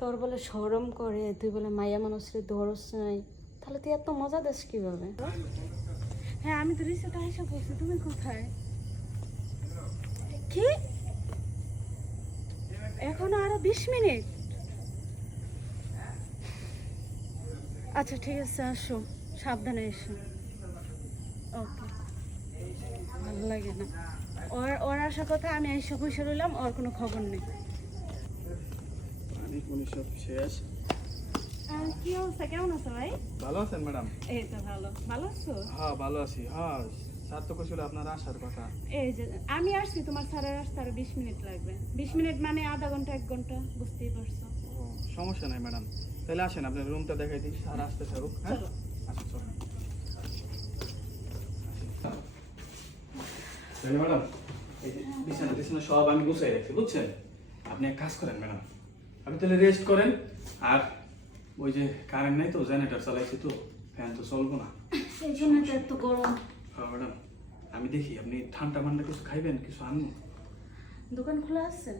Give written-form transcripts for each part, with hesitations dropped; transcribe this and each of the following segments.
তোর বলে শরম করে, তুই বলে মাইয়া মানুষের ধরস নাই, তাহলে তুই এত মজা দেস কিভাবে? হ্যাঁ আমি তো রিসোর্টে এসে বলছি, তুমি কোথায়? কি এখনো আরো 20 মিনিট? আচ্ছা ঠিক আছে, আসো, সাবধানে এসো। ওকে। ভালো লাগে না ওর ওর আসার কথা, আমি এসে খুশি রইলাম, ওর কোনো খবর নেই। পানি পুনি সব শেষ। কি অবস্থা, কেমন আছো ভাই? ভালো আছেন ম্যাডাম? এই তো ভালো। ভালো আছো? হ্যাঁ ভালো আছি। হ্যাঁ স্যার তো কইছিল আপনার আসার কথা। এই যে আমি আসছি, তোমার স্যারের আসতে আরো 20 মিনিট লাগবে। 20 মিনিট মানে আধা ঘন্টা 1 ঘন্টা, বুঝতেই পারছো। ও সমস্যা নাই ম্যাডাম, তাহলে আসেন আপনার রুমটা দেখাই দিই, স্যার আসতে থাকুক। হ্যাঁ চলো। আসুন চলুন। তাহলে ম্যাডাম এই যে বিছানা টিছানা সব আমি গুছাই রাখছি, বুঝছেন? আপনি এক কাজ করেন ম্যাডাম, আপনি তাহলে রেস্ট করেন। আর ওই যে কারেন্ট নাই তো, জেনারেটর চালাইছি তো, ফ্যান তো চলবো না। এই জন্য তো এত গরম। হ্যাঁ ম্যাডাম, আমি দেখি আপনি ঠান্ডা ঠান্ডা কিছু খাইবেন, কিছু আনবো। দোকান খোলা আছে?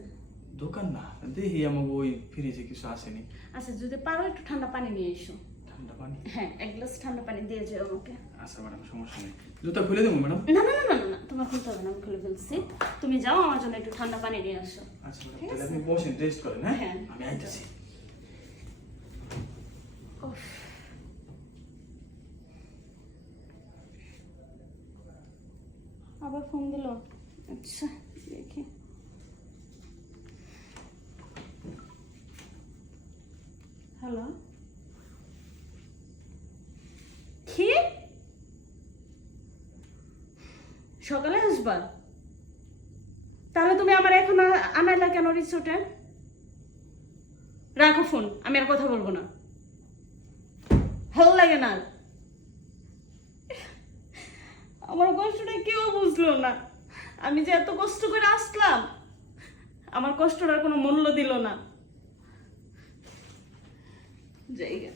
দোকান না, দেখি আমাকে ওই ফ্রিজে কিছু আসেনি। আচ্ছা, যদি পারো একটু ঠান্ডা পানি নিয়ে এসো। ঠান্ডা পানি? হ্যাঁ, 1 গ্লাস ঠান্ডা পানি দিয়ে যাও আমাকে। আচ্ছা ম্যাডাম, সমস্যা নেই। জুতা খুলে দেবো ম্যাডাম? না না না না না, তোমার খুলতে হবে না, আমি খুলে ফেলছি। তুমি যাও, আমার জন্য একটু ঠান্ডা পানি নিয়ে আসো। আচ্ছা ম্যাডাম, ঠিক তাহলে আছে। আপনি বসেন, রেস্ট করেন। হ্যাঁ হ্যাঁ। আমি আইতেছি। উফ। আবার ফোন দিল। আচ্ছা দেখি। হ্যালো, কি সকালে আসবা? তাহলে তুমি আমার এখন আনাইলা কেন রিসোর্টে? রাখো ফোন, আমি আর কথা বলবো না, ভালো লাগে না। আমার কষ্টটা কেউ বুঝলো না। আমি যে এত কষ্ট করে আসলাম, আমার কষ্টটার কোনো মূল্য দিল না। জায়গা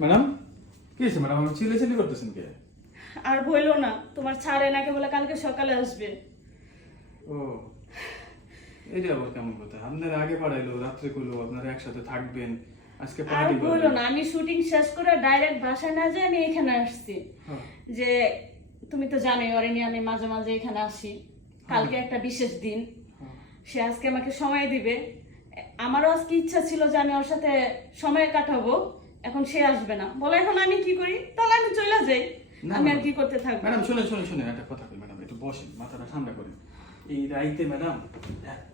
ম্যাডাম কি হয়েছে ম্যাডাম, আমি চিল্লাচিল্লি করতেছেন কে? আর বইলো না, তোমার ছাড়ে নাকি বলে কালকে সকালে আসবে। ও এটা আবার কেমন কথা? আপনার আগে পাঠাইলো, রাত্রে কইলো আপনারা একসাথে থাকবেন, আজকে আর পার্টি বইলো করবেন। না, আমি শুটিং শেষ করে ডাইরেক্ট বাসায় না যাই আমি এখানে আসছি। হ্যাঁ। যে তুমি তো জানোই ওরে নিয়ে আমি মাঝে মাঝে এখানে আসি। কালকে একটা বিশেষ দিন, হ্যাঁ। সে আজকে আমাকে সময় দিবে। আমারও আজকে ইচ্ছা ছিল যে আমি ওর সাথে সময় কাটাবো, এখন সে আসবে না বলে এখন আমি কি করি? তাহলে আমি চলে যাই। না, আমি আর না। কি করতে থাকবো? ম্যাডাম শুনে শুনে শুনে একটা কথা কই ম্যাডাম, একটু বসেন, মাথাটা ঠান্ডা করেন। এই রাইতে ম্যাডাম,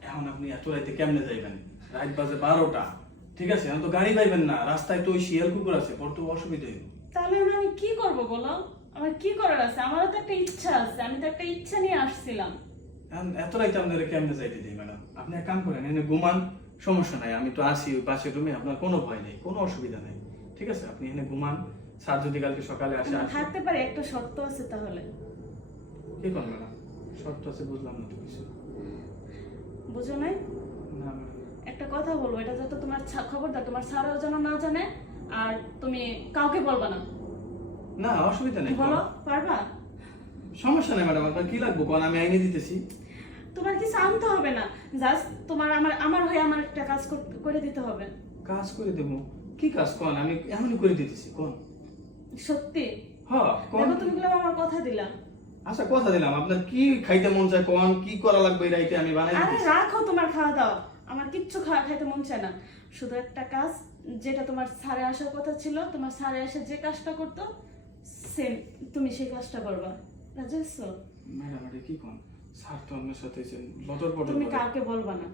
এখন আপনি এত রাইতে কেমনে যাইবেন? রাত বাজে 12টা, ঠিক আছে? এখন তো গাড়ি পাইবেন না, রাস্তায় তো ওই শিয়াল কুকুর আছে, বড় তো অসুবিধা হইব। তাহলে এখন আমি কি করব বলো? আমার কি করার আছে? আমারও তো একটা ইচ্ছা আছে, আমি তো একটা ইচ্ছা নিয়ে আসছিলাম। এখন এত রাইতে আপনারা কেমনে যাইতে দিই ম্যাডাম? আপনি এক কাম করেন, এনে ঘুমান, সমস্যা নাই, আমি তো আসি ওই পাশের রুমে, আপনার কোনো ভয় নেই, কোনো অসুবিধা নেই, ঠিক আছে? আপনি এনে ঘুমান, স্যার যদি কালকে সকালে আসে আমি আসে। থাকতে পারি, একটা শর্ত আছে। তাহলে কি করেন ম্যাডাম? শর্ত আছে বুঝলাম না তো কিছু। বুঝো নাই? না ম্যাডাম। একটা কথা বলবো, এটা যত তোমার খবরদার তোমার স্যারও যেন না জানে, আর তুমি কাউকে বলবা না। না অসুবিধা নেই। বলো, পারবা? সমস্যা নেই ম্যাডাম, আপনার কি লাগবে কোন, আমি আইনে দিতেছি। তোমার কিছু আনতে হবে না, জাস্ট তোমার আমার আমার হয়ে আমার একটা কাজ করে দিতে হবে। কাজ করে দেবো? কি কাজ কোন, আমি এখনই করে দিতেছি কোন। সত্যি? হ্যাঁ কোন। দেখো তুমি বললাম আমার কথা দিলাম। আচ্ছা কথা দিলাম, আপনার কি খাইতে মন চায় কোন, কি করা লাগবে এই রাইতে আমি বানাই আরে দিতেছি। রাখো তোমার খাওয়া দাওয়া, আমার কিচ্ছু খাইতে মন চায় না। শুধু একটা কাজ, যেটা তোমার স্যারে আসার কথা ছিল, তোমার স্যারে এসে যে কাজটা করতো সেম তুমি সেই কাজটা করবা। রাজি আছো? ম্যাডাম এটা কি কোন? স্যার তো আপনার সাথে বদর বদর তুমি করে। কাউকে বলবা না,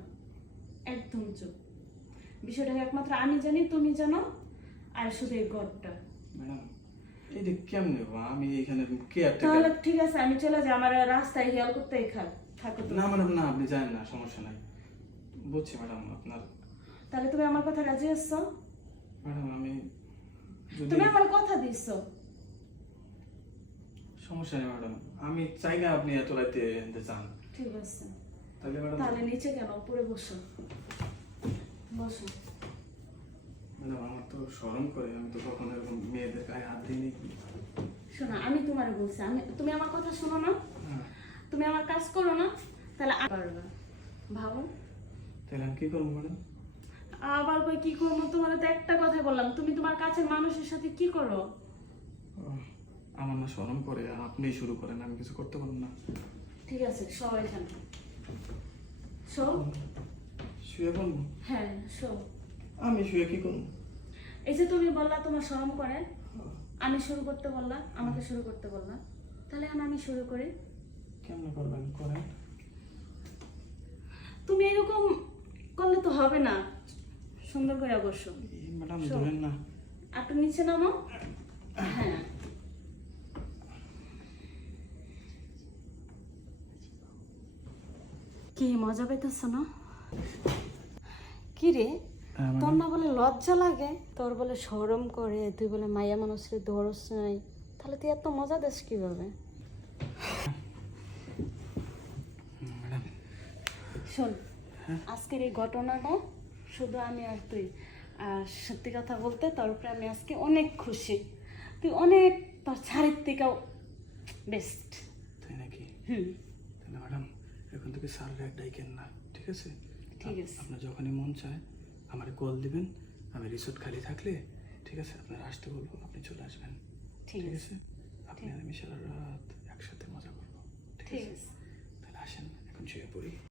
একদম চুপ। বিষয়টা একমাত্র আমি জানি, তুমি জানো, আর শুধু এই গডটা। ম্যাডাম এইটা কেমনে হবো? আমি এখানে কে একটা। তাহলে ঠিক আছে, আমি চলে যাই, আমার রাস্তায় হেয়াল করতেই থাকো তুমি। না ম্যাডাম না, আপনি জানেন না, সমস্যা নাই, বুঝছি ম্যাডাম আপনার। তাহলে তুমি আমার কথা রাজি আছো? ম্যাডাম আমি যদি তুমি আমার কথা দিছো। সমস্যা নেই ম্যাডাম, আমি চাই না আপনি এত রাতে এনতে চান। ঠিক আছে, তাহলে ম্যাডাম। তাহলে নিচে কেন, উপরে বসো। বসো। ম্যাডাম আমার তো শরম করে, আমি তো কখনো এরকম মেয়েদের গায়ে হাত দিইনি। শোনো, আমি তোমারে বলছি, তুমি আমার কথা শোনো না, হ্যাঁ। তুমি আমার কাজ করো না, তাহলে পারবা। ভাবো তাহলে আমি কি করবো ম্যাডাম? আবার কই কি করবো, তোমার তো একটা কথাই বললাম, তুমি তোমার কাছের মানুষের সাথে কি করো? আমার না শরম করে, আপনি শুরু করেন, আমি কিছু করতে পারবো না। ঠিক আছে, সব এখানে শো। শুয়ে পড়বো? হ্যাঁ শো। আমি শুয়ে কি করবো? এই যে তুমি বললা তোমার শরম করে, আমি শুরু করতে বললা, আমাকে শুরু করতে বললা, তাহলে এখন আমি শুরু করি। কেমনে করবেন করেন? তুমি এরকম করলে তো হবে না, সুন্দর করে অবশ্য। ম্যাডাম শোন। ধরেন না। একটু নিচে নামো। হ্যাঁ, কি মজা পাইতেছ না? কি রে, হ্যাঁ, তোর ম্যাডাম। না বলে লজ্জা লাগে, তোর বলে শরম করে, তুই বলে মাইয়া মানুষের ধরস নাই, তাহলে তুই এত মজা দিস কিভাবে? ম্যাডাম শোন, আজকের এই ঘটনাটা শুধু আমি আর তুই, আর সত্যি কথা বলতে তোর উপরে আমি আজকে অনেক খুশি। তুই অনেক তোর ছাড়ের থেকেও বেস্ট। তাই নাকি? হুম, তাহলে ম্যাডাম এখন থেকে স্যার এক ডাইকেন না, ঠিক আছে? ঠিক আছে। আপনার যখনই মন চায় আমার কল দিবেন, আমি রিসোর্ট খালি থাকলে, ঠিক আছে, আপনার আসতে বলবো, আপনি চলে আসবেন। ঠিক ঠিক আছে, আছে? আপনি আর আমি সারা রাত একসাথে মজা করবো, ঠিক ঠিক আছে? আছে। তাহলে আসেন, এখন শুয়ে পড়ি।